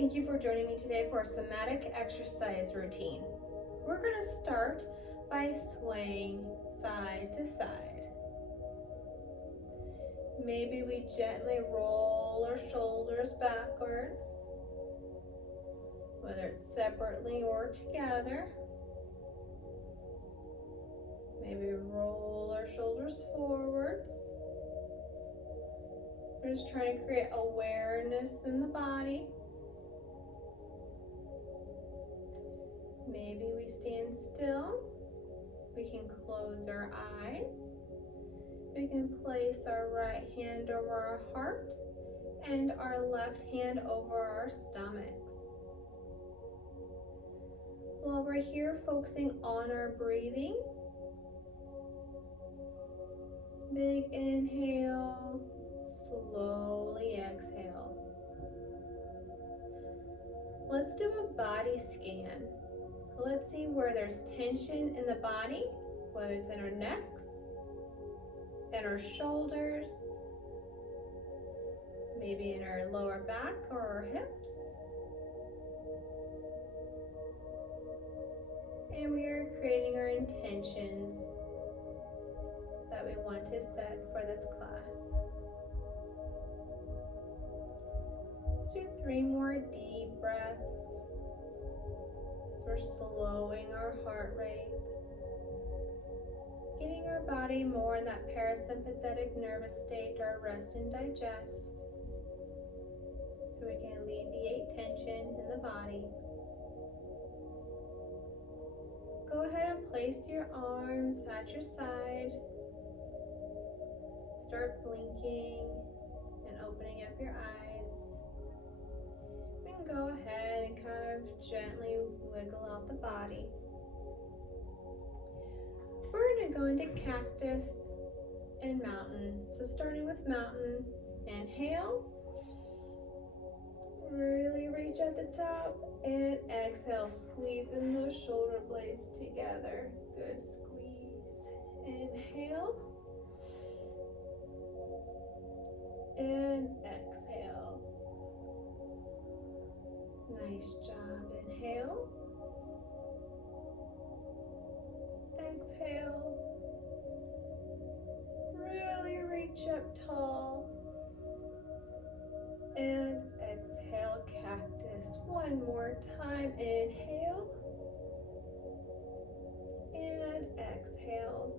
Thank you for joining me today for a somatic exercise routine. We're going to start by swaying side to side. Maybe we gently roll our shoulders backwards, whether it's separately or together. Maybe roll our shoulders forwards. We're just trying to create awareness in the body. Maybe we stand still. We can close our eyes. We can place our right hand over our heart and our left hand over our stomachs. While we're here focusing on our breathing, big inhale, slowly exhale. Let's do a body scan. Let's see where there's tension in the body, whether it's in our necks, in our shoulders, maybe in our lower back or our hips. And we are creating our intentions that we want to set for this class. Let's do 3 more deep breaths. We're slowing our heart rate, getting our body more in that parasympathetic nervous state, or rest and digest, so we can alleviate tension in the body. Go ahead and place your arms at your side. Start blinking and opening up your eyes. Go ahead and kind of gently wiggle out the body. We're going to go into cactus and mountain. So starting with mountain, inhale, really reach at the top, and exhale, squeezing those shoulder blades together. Good squeeze. Inhale, and exhale. Nice job. Inhale. Exhale. Really reach up tall. And exhale, cactus. One more time. Inhale. And exhale.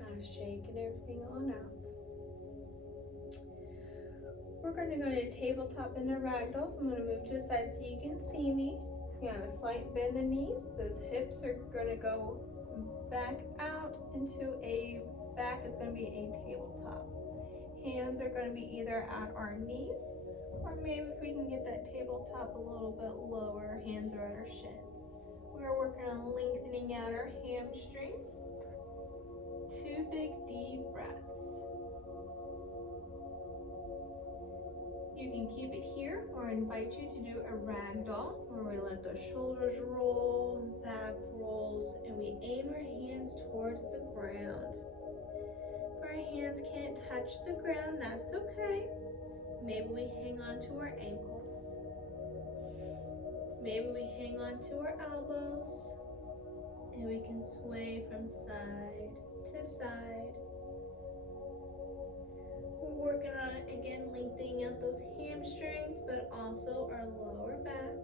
Kind of shaking everything on out. We're going to go to tabletop into ragdoll, so I'm going to move to the side so you can see me. You have a slight bend in the knees. Those hips are going to go back out into back is going to be a tabletop. Hands are going to be either at our knees, or maybe if we can get that tabletop a little bit lower, hands are at our shins. We're working on lengthening out our hamstrings. 2 big deep breaths. You can keep it here, or invite you to do a ragdoll, where we let the shoulders roll, back rolls, and we aim our hands towards the ground. If our hands can't touch the ground, that's okay. Maybe we hang on to our ankles. Maybe we hang on to our elbows, and we can sway from side to side. We're working on it again, lengthening out those hamstrings, but also our lower back.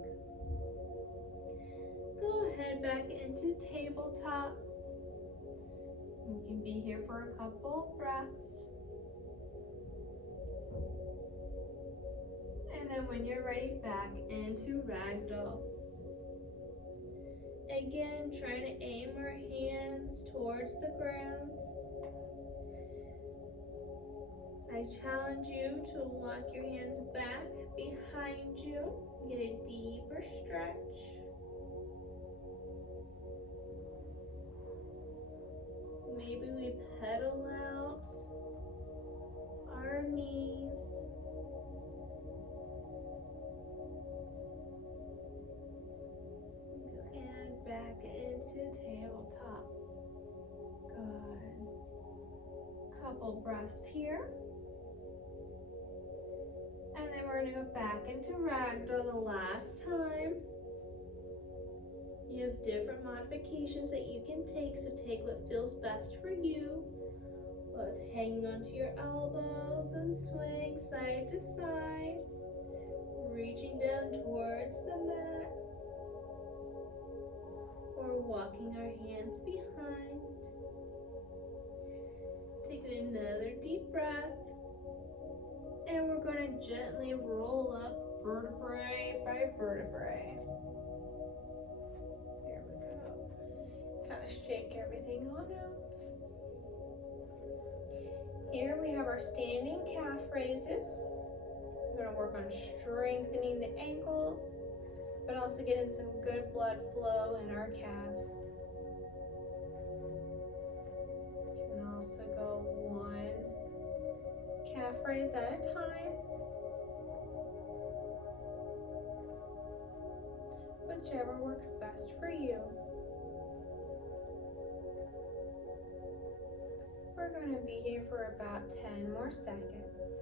Go ahead back into tabletop. You can be here for a couple breaths. And then when you're ready, back into ragdoll. Again, trying to aim our hands towards the ground. I challenge you to walk your hands back behind you. Get a deeper stretch. Maybe we pedal out our knees. And back into tabletop. Good. Couple breaths here. we're gonna go back into ragdoll the last time. You have different modifications that you can take, so take what feels best for you. Was hanging onto your elbows and swing side to side, reaching down towards the mat, or walking our hands behind. Taking another deep breath, and we're going to gently roll up vertebrae by vertebrae. There we go. Kind of shake everything on out. Here we have our standing calf raises. We're going to work on strengthening the ankles, but also getting some good blood flow in our calves. You can also go one calf raise at a time, whichever works best for you. We're going to be here for about 10 more seconds.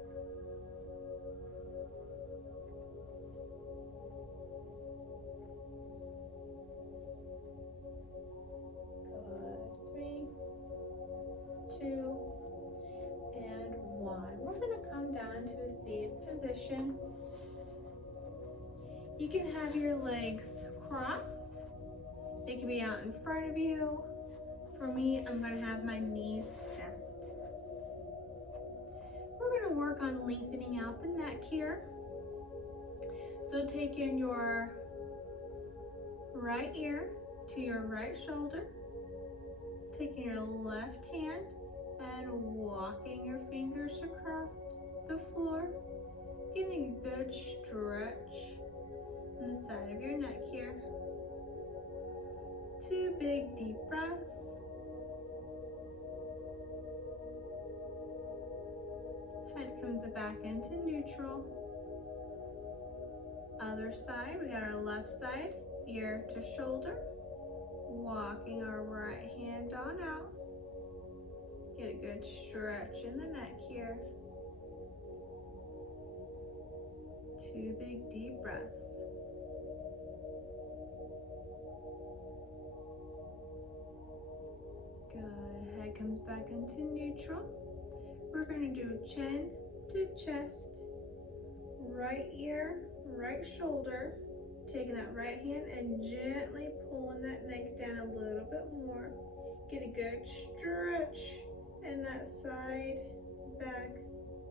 Good. 3, 2, and 1. We're going to come down to a seated position. You can have your legs crossed. They can be out in front of you. For me, I'm going to have my knees stacked. We're going to work on lengthening out the neck here. So taking your right ear to your right shoulder, taking your left hand and walking your fingers across the floor, getting a good stretch on the side of your neck here. 2 big deep breaths. Head comes back into neutral. Other side, we got our left side, ear to shoulder. Walking our right hand on out. Get a good stretch in the neck here. 2 big deep breaths. Good. Head comes back into neutral. We're going to do chin to chest, right ear, right shoulder, taking that right hand and gently pulling that neck down a little bit more. Get a good stretch in that side, back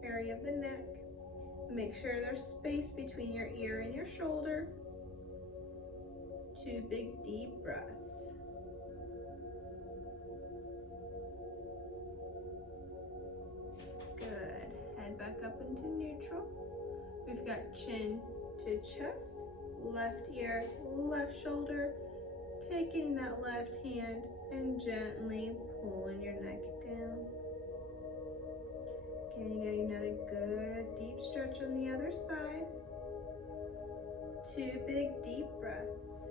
area of the neck. Make sure there's space between your ear and your shoulder. 2 big deep breaths. Good. Head back up into neutral. We've got chin to chest, left ear, left shoulder, taking that left hand and gently pulling your neck down. Getting another good deep stretch on the other side. 2 big deep breaths.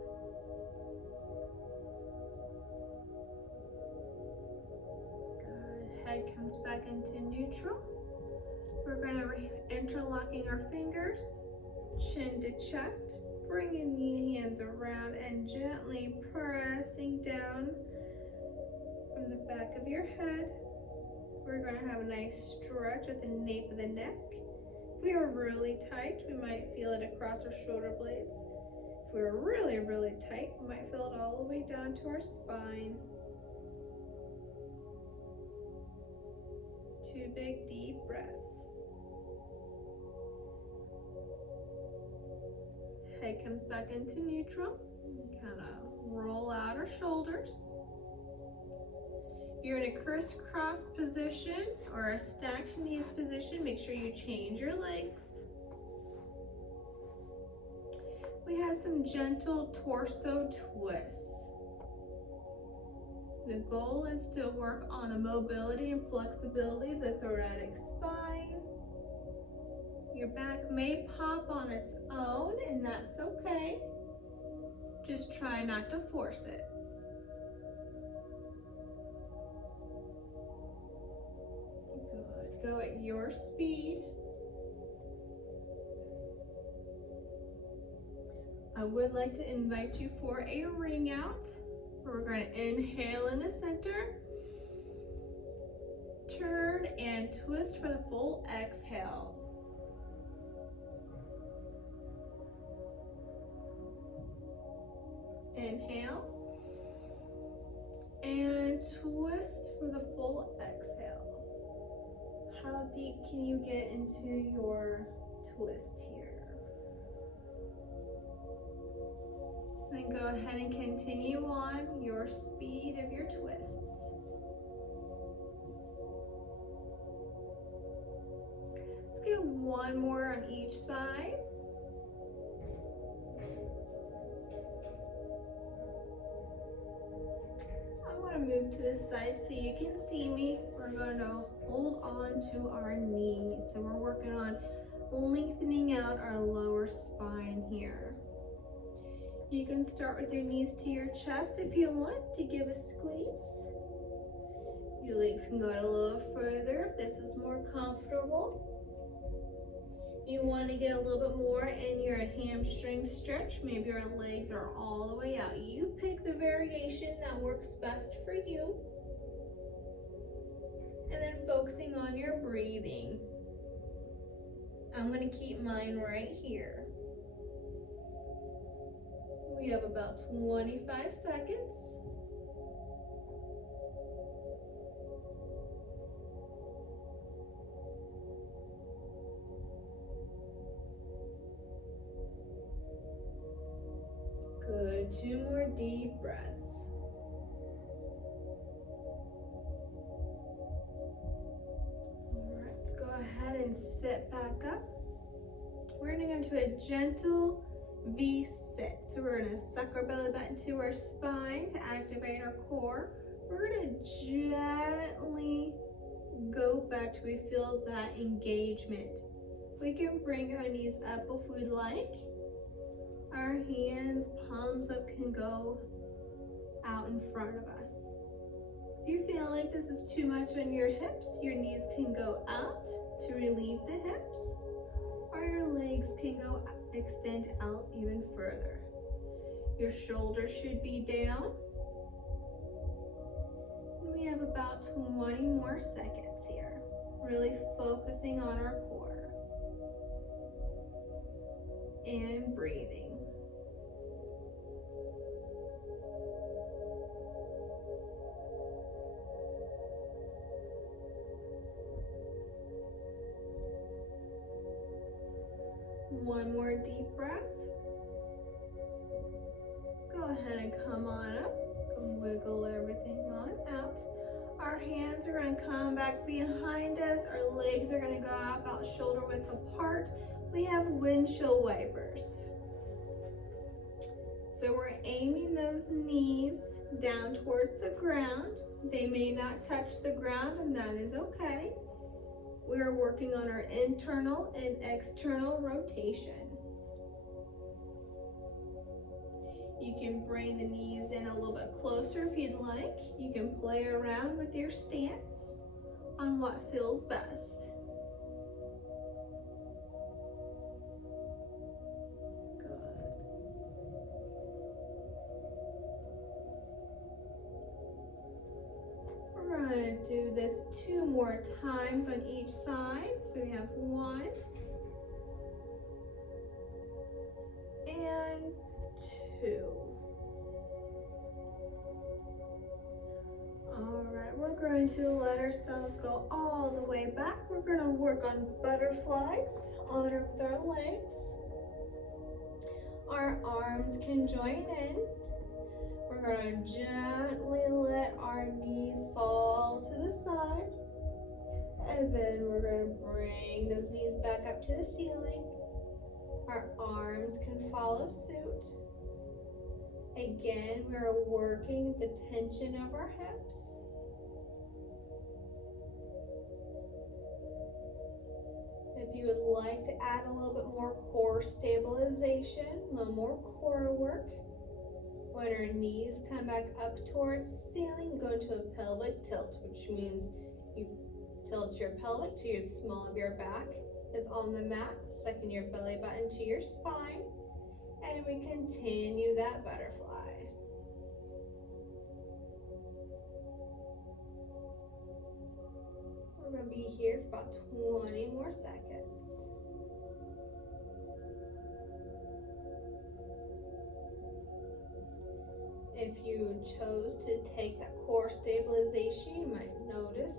Good. Head comes back into neutral. We're going to interlocking our fingers, chin to chest, bringing the hands around and gently pressing down from the back of your head. We're going to have a nice stretch at the nape of the neck. If we are really tight, we might feel it across our shoulder blades. If we're really, really tight, we might feel it all the way down to our spine. 2 big deep breaths. Head comes back into neutral. Kind of roll out our shoulders. You're in a crisscross position or a stacked knees position. Make sure you change your legs. We have some gentle torso twists. The goal is to work on the mobility and flexibility of the thoracic spine. Your back may pop on its own, and that's okay. Just try not to force it. Good. Go at your speed. I would like to invite you for a ring out. We're going to inhale in the center, turn and twist for the full exhale. Inhale and twist for the full exhale. How deep can you get into your twist here? Then go ahead and continue on your speed of your twists. Let's get one more on each side. I want to move to this side so you can see me. We're going to hold on to our knees. So we're working on lengthening out our lower spine here. You can start with your knees to your chest if you want to give a squeeze. Your legs can go out a little further if this is more comfortable. You want to get a little bit more in your hamstring stretch. Maybe your legs are all the way out. You pick the variation that works best for you. And then focusing on your breathing. I'm going to keep mine right here. We have about 25 seconds. Good, 2 more deep breaths. All right, let's go ahead and sit back up. We're gonna go into a gentle V-sit. So we're gonna suck our belly button to our spine to activate our core. We're gonna gently go back till we feel that engagement. We can bring our knees up if we'd like. Our hands, palms up, can go out in front of us. If you feel like this is too much on your hips, your knees can go out to relieve the hips, or your legs can go extend out even further. Your shoulders should be down. And we have about 20 more seconds here, really focusing on our core and breathing. One more deep breath. Go ahead and come on up. Wiggle everything on out. Our hands are going to come back behind us. Our legs are going to go out about shoulder width apart. We have windshield wipers. So we're aiming those knees down towards the ground. They may not touch the ground, and that is okay. We are working on our internal and external rotation. You can bring the knees in a little bit closer if you'd like. You can play around with your stance on what feels best. We're going to do this 2 more times on each side. So we have 1 and 2. All right, we're going to let ourselves go all the way back. We're going to work on butterflies on our legs. Our arms can join in. We're going to gently let our knees fall to the side. And then we're going to bring those knees back up to the ceiling. Our arms can follow suit. Again, we're working the tension of our hips. If you would like to add a little bit more core stabilization, a little more core work, when our knees come back up towards the ceiling, go into a pelvic tilt, which means you tilt your pelvic to your small of your back is on the mat, sucking your belly button to your spine. And we continue that butterfly. We're going to be here for about 20 more seconds. If you chose to take that core stabilization, you might notice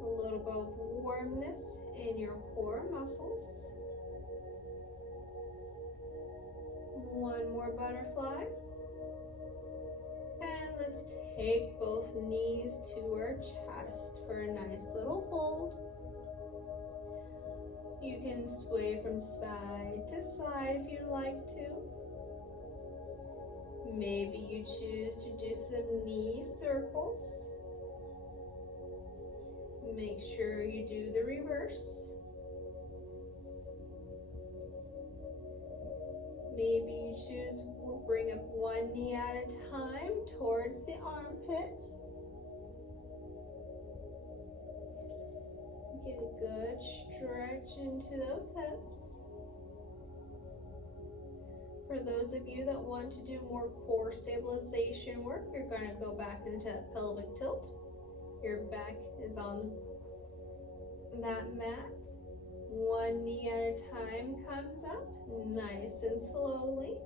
a little bit of warmness in your core muscles. One more butterfly. And let's take both knees to our chest for a nice little hold. You can sway from side to side if you'd like to. Maybe you choose to do some knee circles. Make sure you do the reverse. Maybe you choose, we'll bring up one knee at a time towards the armpit. Get a good stretch into those hips. For those of you that want to do more core stabilization work, you're going to go back into that pelvic tilt. Your back is on that mat. One knee at a time comes up, nice and slowly.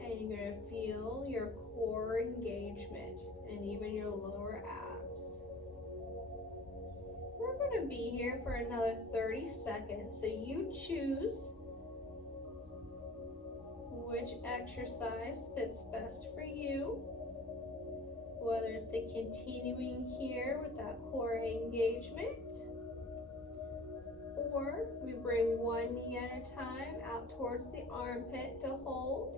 And you're going to feel your core engagement and even your lower abs. We're going to be here for another 30 seconds, so you choose which exercise fits best for you. Whether it's the continuing here with that core engagement, or we bring one knee at a time out towards the armpit to hold.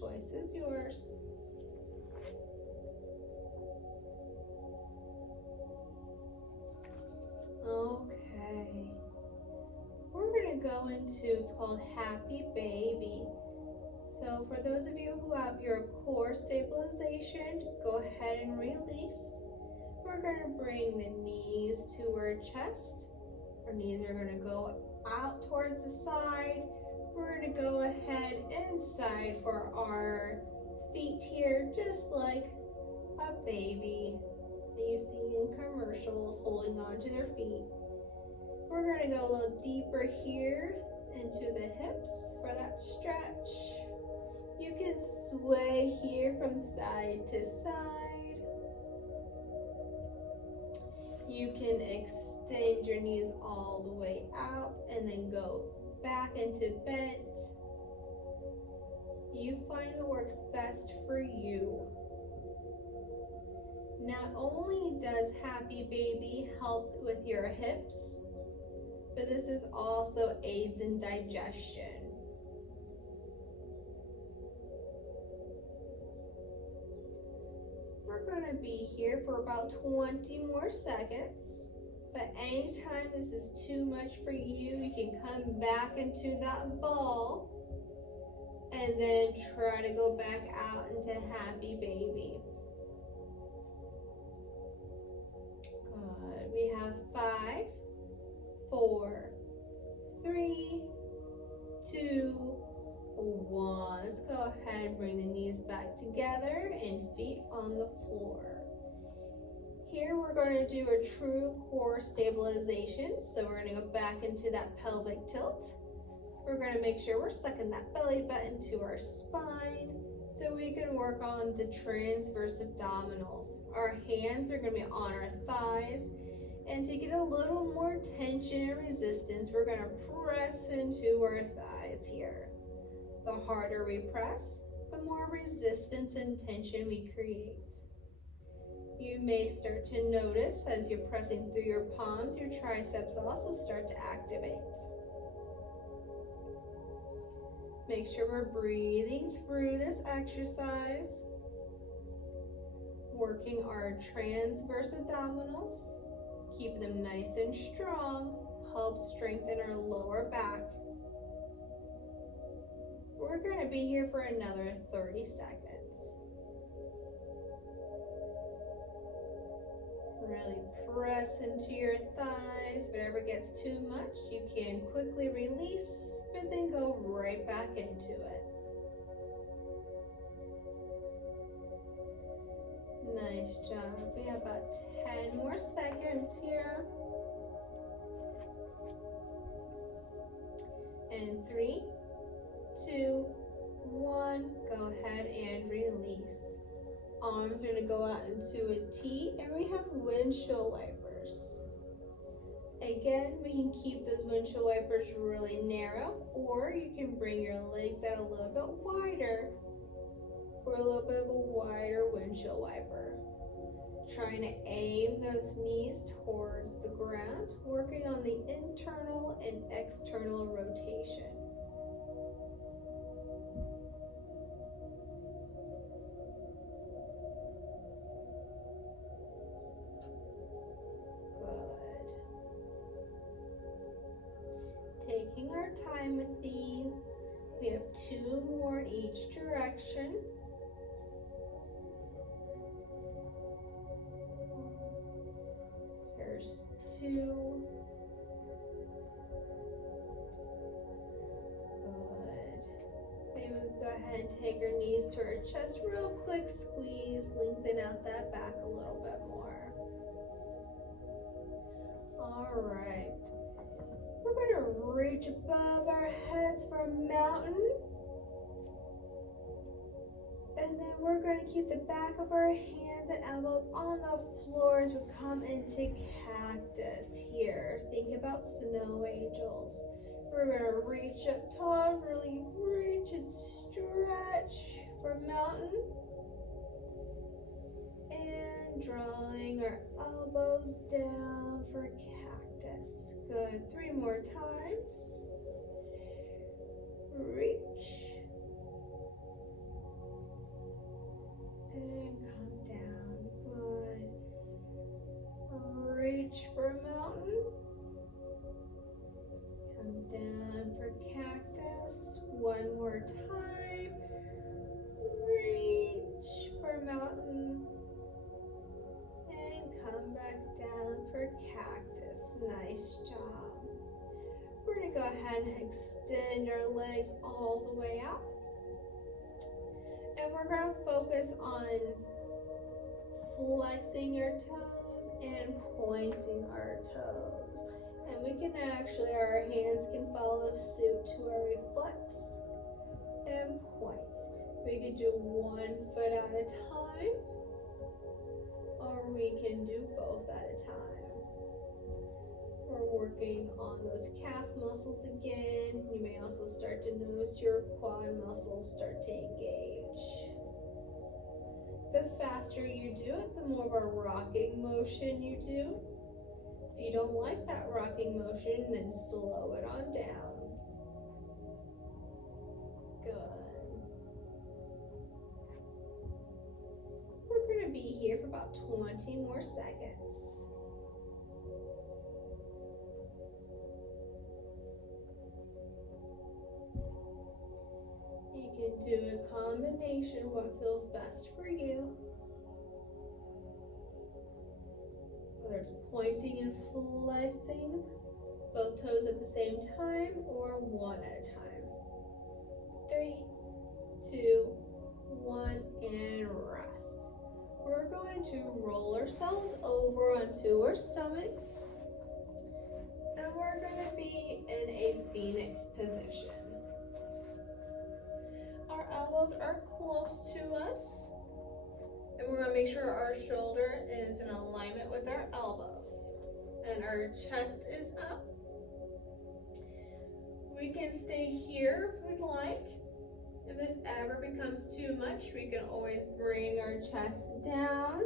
Choice is yours. Okay, we're going to go into, it's called Happy Baby. So for those of you who have your core stabilization, just go ahead and release. We're going to bring the knees to our chest. Our knees are going to go out towards the side. We're going to go ahead inside for our feet here, just like a baby that you see in commercials holding on to their feet. We're going to go a little deeper here into the hips for that stretch. You can sway here from side to side. You can extend your knees all the way out and then go back into bent. You find what works best for you. Not only does Happy Baby help with your hips, but this is also aids in digestion. We're going to be here for about 20 more seconds, but anytime this is too much for you, you can come back into that ball and then try to go back out into Happy Baby. Good. We have 5, 4, 3, 2, 1. Let's go ahead and bring the knees back together and feet on the floor. Here we're going to do a true core stabilization. So we're going to go back into that pelvic tilt. We're going to make sure we're sucking that belly button to our spine so we can work on the transverse abdominals. Our hands are going to be on our thighs. And to get a little more tension and resistance, we're going to press into our thighs here. The harder we press, the more resistance and tension we create. You may start to notice as you're pressing through your palms, your triceps also start to activate. Make sure we're breathing through this exercise, working our transverse abdominals, keeping them nice and strong, helps strengthen our lower back. We're going to be here for another 30 seconds. Really press into your thighs. If it ever gets too much, you can quickly release, but then go right back into it. Nice job. We have about 10 more seconds here. And 3, 2, 1. Go ahead and release. Arms are going to go out into a T, and we have windshield wipers. Again, we can keep those windshield wipers really narrow, or you can bring your legs out a little bit wider for a little bit of a wider windshield wiper. Trying to aim those knees towards the ground, working on the internal and external rotation. Taking our time with these. We have 2 more each direction. Here's 2. Good. Maybe we go ahead and take our knees to our chest real quick, squeeze, lengthen out that back a little bit more. All right. We're going to reach above our heads for a mountain. And then we're going to keep the back of our hands and elbows on the floor as we come into cactus here. Think about snow angels. We're going to reach up tall, really reach and stretch for mountain. And drawing our elbows down for cactus. Good. 3 more times. Reach. And come down. Good. Reach for mountain. Come down for cactus. 1 more time. Reach for mountain. And come back down for cactus. Nice job. We're going to go ahead and extend our legs all the way out. And we're going to focus on flexing your toes and pointing our toes. And we can actually, our hands can follow suit to where we flex and point. We can do 1 foot at a time, or we can do both at a time. We're working on those calf muscles again. You may also start to notice your quad muscles start to engage. The faster you do it, the more of a rocking motion you do. If you don't like that rocking motion, then slow it on down. Good. We're going to be here for about 20 more seconds. You can do a combination of what feels best for you. Whether it's pointing and flexing both toes at the same time or 1 at a time. 3, 2, 1, and rest. We're going to roll ourselves over onto our stomachs. And we're going to be in a phoenix position. Our elbows are close to us. And we're going to make sure our shoulder is in alignment with our elbows. And our chest is up. We can stay here if we'd like. If this ever becomes too much, we can always bring our chest down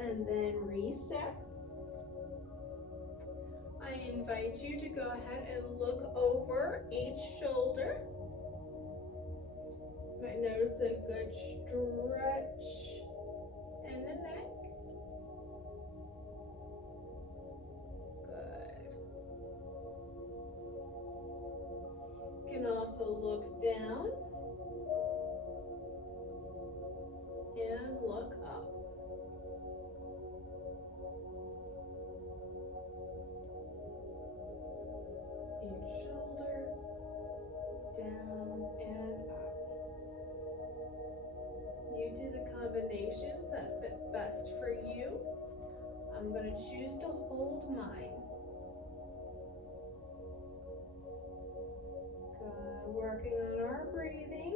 and then reset. I invite you to go ahead and look over each shoulder. You might notice a good stretch in the neck. Good. You can also look down and look up. hold mine. Good. Working on our breathing.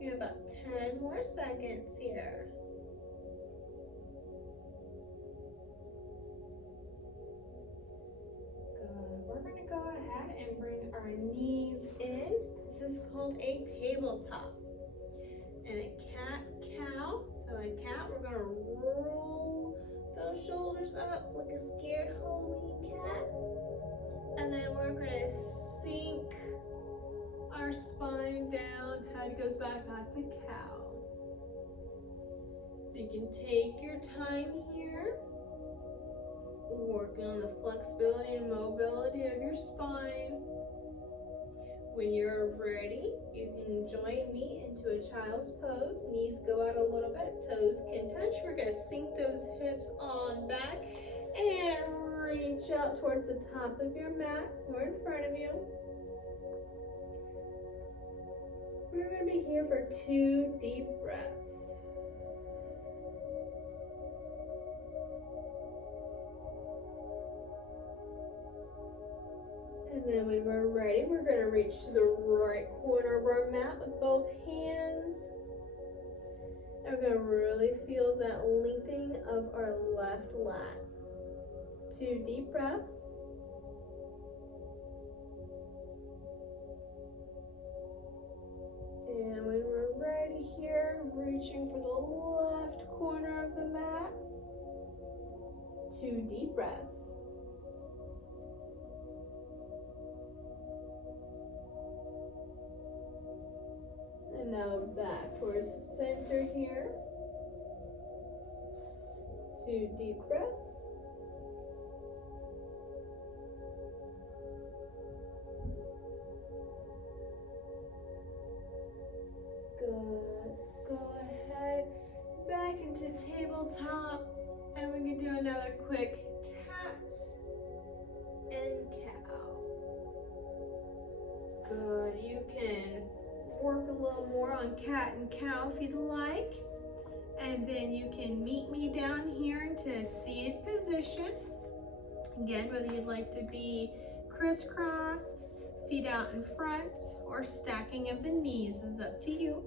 We have about 10 more seconds here. Good. We're going to go ahead and bring our knees in. This is called a tabletop. And a cat-cow. So a cat, we're going to roll those shoulders up like a scared Halloween cat. And then we're going to sink our spine down, head goes back, that's a cow. So you can take your time here, working on the flexibility and mobility of your spine. When you're ready, you can join me into a child's pose. Knees go out a little bit, toes can touch. We're gonna sink those hips on back and reach out towards the top of your mat or in front of you. We're going to be here for 2 deep breaths. And then when we're ready, we're going to reach to the right corner of our mat with both hands. And we're going to really feel that lengthening of our left lat. 2 deep breaths. And when we're ready here, reaching for the left corner of the mat. 2 deep breaths. And now back towards the center here. 2 deep breaths. Good. Go ahead back into tabletop, and we can do another quick cats and cow. Good. You can work a little more on cat and cow if you'd like, and then you can meet me down here into a seated position. Again, whether you'd like to be crisscrossed, feet out in front, or stacking of the knees is up to you.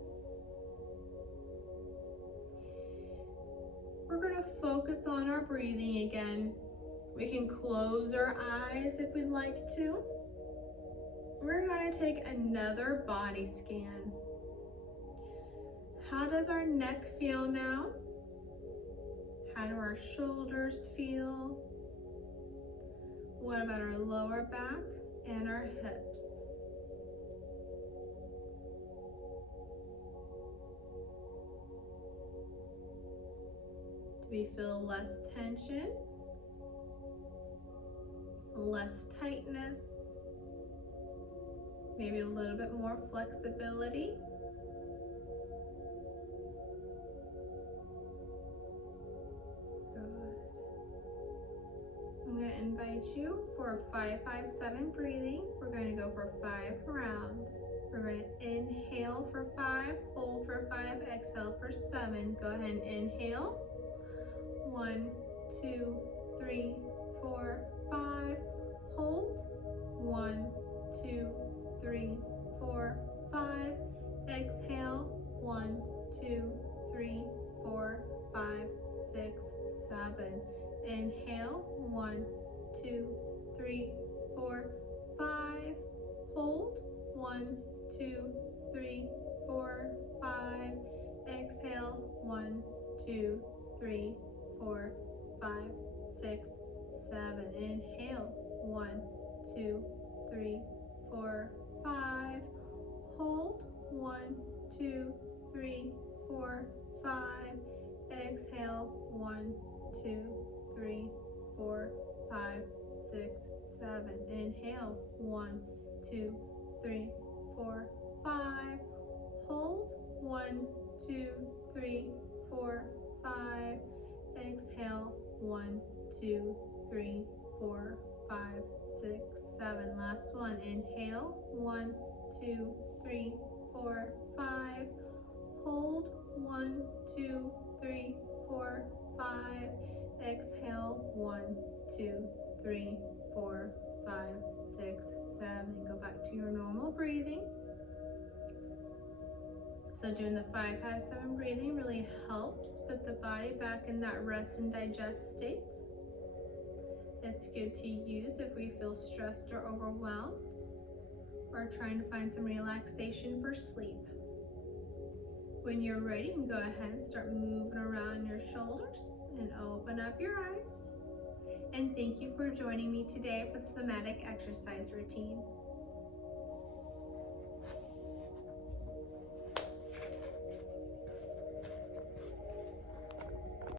We're going to focus on our breathing again. We can close our eyes if we'd like to. We're going to take another body scan. How does our neck feel now? How do our shoulders feel? What about our lower back and our hips? Do we feel less tension? Less tightness? Maybe a little bit more flexibility? Good. I'm going to invite you for 5-5-7 breathing. We're going to go for 5 rounds. We're going to inhale for 5, hold for 5, exhale for 7. Go ahead and inhale. 1, 2, 3, 4, 5. Hold. 1, 2, 3, 4, 5. Exhale. 1, 2, 3, 4, 5, 6, 7. Inhale. 1, 2, 3, 4, 5. Hold. 1, 2, 3, 4, 5. Exhale. 1, 2, 3, 4, 5, 6, 7. Inhale. 1, 2, 3, 4, 5. Hold. 1, 2, 3, 4, 5. Exhale. 1, 2, 3, 4, 5, 6, 7. Inhale. 1, 2, 3, 4, 5. Hold. 1, 2, 3, 4, 5. Exhale. 1, 2, 3, 4, 5, 6, 7. Last one. Inhale. 1, 2, 3, 4, 5. Hold. 1, 2, 3, 4, 5. Exhale, 1, 2, 3, 4, 5, 6, 7. Go back to your normal breathing. So doing the 5-5-7 breathing really helps put the body back in that rest and digest state. It's good to use if we feel stressed or overwhelmed or trying to find some relaxation for sleep. When you're ready, you can go ahead and start moving around your shoulders and open up your eyes. And thank you for joining me today for the somatic exercise routine.